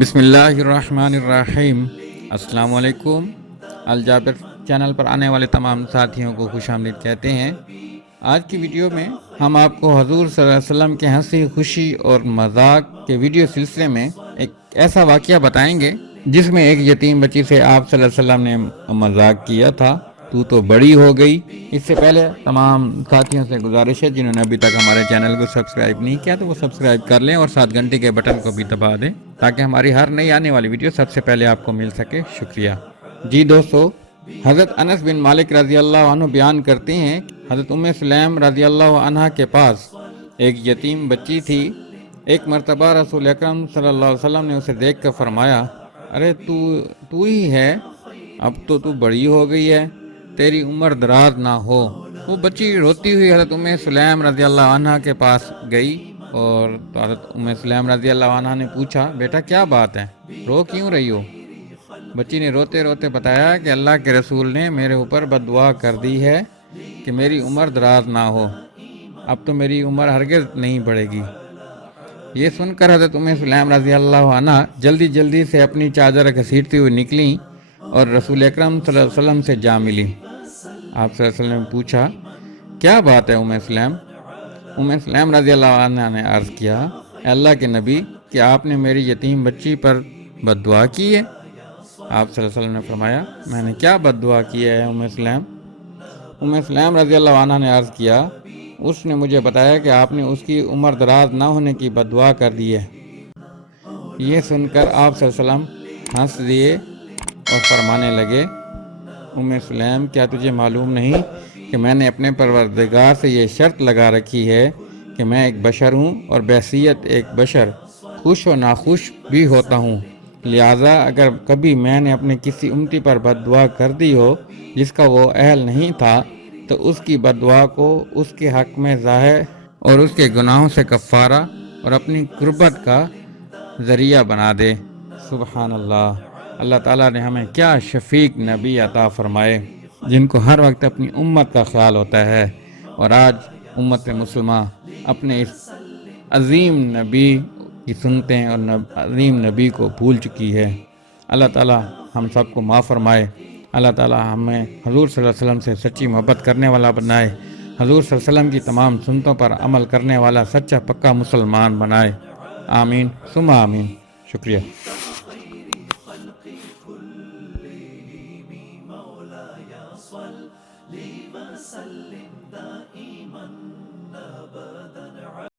بسم اللہ الرحمن الرحیم۔ السلام علیکم۔ الجابر چینل پر آنے والے تمام ساتھیوں کو خوش آمدید کہتے ہیں۔ آج کی ویڈیو میں ہم آپ کو حضور صلی اللہ علیہ وسلم کے ہنسی خوشی اور مذاق کے ویڈیو سلسلے میں ایک ایسا واقعہ بتائیں گے جس میں ایک یتیم بچی سے آپ صلی اللہ علیہ وسلم نے مذاق کیا تھا، تو بڑی ہو گئی۔ اس سے پہلے تمام ساتھیوں سے گزارش ہے جنہوں نے ابھی تک ہمارے چینل کو سبسکرائب نہیں کیا تو وہ سبسکرائب کر لیں اور ساتھ گھنٹی کے بٹن کو بھی دبا دیں تاکہ ہماری ہر نئی آنے والی ویڈیو سب سے پہلے آپ کو مل سکے۔ شکریہ جی دوستو، حضرت انس بن مالک رضی اللہ عنہ بیان کرتے ہیں حضرت ام سلیم رضی اللہ عنہ کے پاس ایک یتیم بچی تھی۔ ایک مرتبہ رسول اکرم صلی اللہ علیہ وسلم نے اسے دیکھ کر فرمایا، ارے تو ہی ہے، اب تو بڑی ہو گئی ہے، تیری عمر دراز نہ ہو۔ وہ بچی روتی ہوئی حضرت ام سلیم رضی اللہ عنہ کے پاس گئی اور حضرت ام سلیم رضی اللہ عنہ نے پوچھا، بیٹا کیا بات ہے، رو کیوں رہی ہو؟ بچی نے روتے روتے بتایا کہ اللہ کے رسول نے میرے اوپر بد دعا کر دی ہے کہ میری عمر دراز نہ ہو، اب تو میری عمر ہرگز نہیں بڑھے گی۔ یہ سن کر حضرت ام سلیم رضی اللہ عنہ جلدی جلدی سے اپنی چادر گھسیٹتی ہوئی نکلیں اور رسول اکرم صلی اللہ علیہ وسلم سے جا ملی۔ آپ صلی اللہ علیہ وسلم نے پوچھا، کیا بات ہے ام سلیم؟ ام سلیم رضی اللہ عنہ نے عرض کیا، اے اللہ کے نبی، کہ آپ نے میری یتیم بچی پر بد دعا کی ہے؟ آپ صلی اللہ علیہ وسلم نے فرمایا، میں نے کیا بد دعا کی ہے ام سلیم؟ ام سلیم رضی اللہ عنہ نے عرض کیا، اس نے مجھے بتایا کہ آپ نے اس کی عمر دراز نہ ہونے کی بد دعا کر دی ہے۔ یہ سن کر آپ صلی اللہ علیہ وسلم ہنس دیے اور فرمانے لگے، ام سلیم، کیا تجھے معلوم نہیں کہ میں نے اپنے پروردگار سے یہ شرط لگا رکھی ہے کہ میں ایک بشر ہوں اور بحیثیت ایک بشر خوش و ناخوش بھی ہوتا ہوں، لہٰذا اگر کبھی میں نے اپنے کسی امتی پر بد دعا کر دی ہو جس کا وہ اہل نہیں تھا تو اس کی بد دعا کو اس کے حق میں ظاہر اور اس کے گناہوں سے کفارہ اور اپنی قربت کا ذریعہ بنا دے۔ سبحان اللہ۔ اللہ تعالیٰ نے ہمیں کیا شفیق نبی عطا فرمائے جن کو ہر وقت اپنی امت کا خیال ہوتا ہے، اور آج امت مسلمہ اپنے اس عظیم نبی کی سنتیں اور عظیم نبی کو بھول چکی ہے۔ اللہ تعالیٰ ہم سب کو معاف فرمائے۔ اللہ تعالیٰ ہمیں حضور صلی اللہ علیہ وسلم سے سچی محبت کرنے والا بنائے، حضور صلی اللہ علیہ وسلم کی تمام سنتوں پر عمل کرنے والا سچا پکا مسلمان بنائے۔ آمین ثم آمین۔ شکریہ۔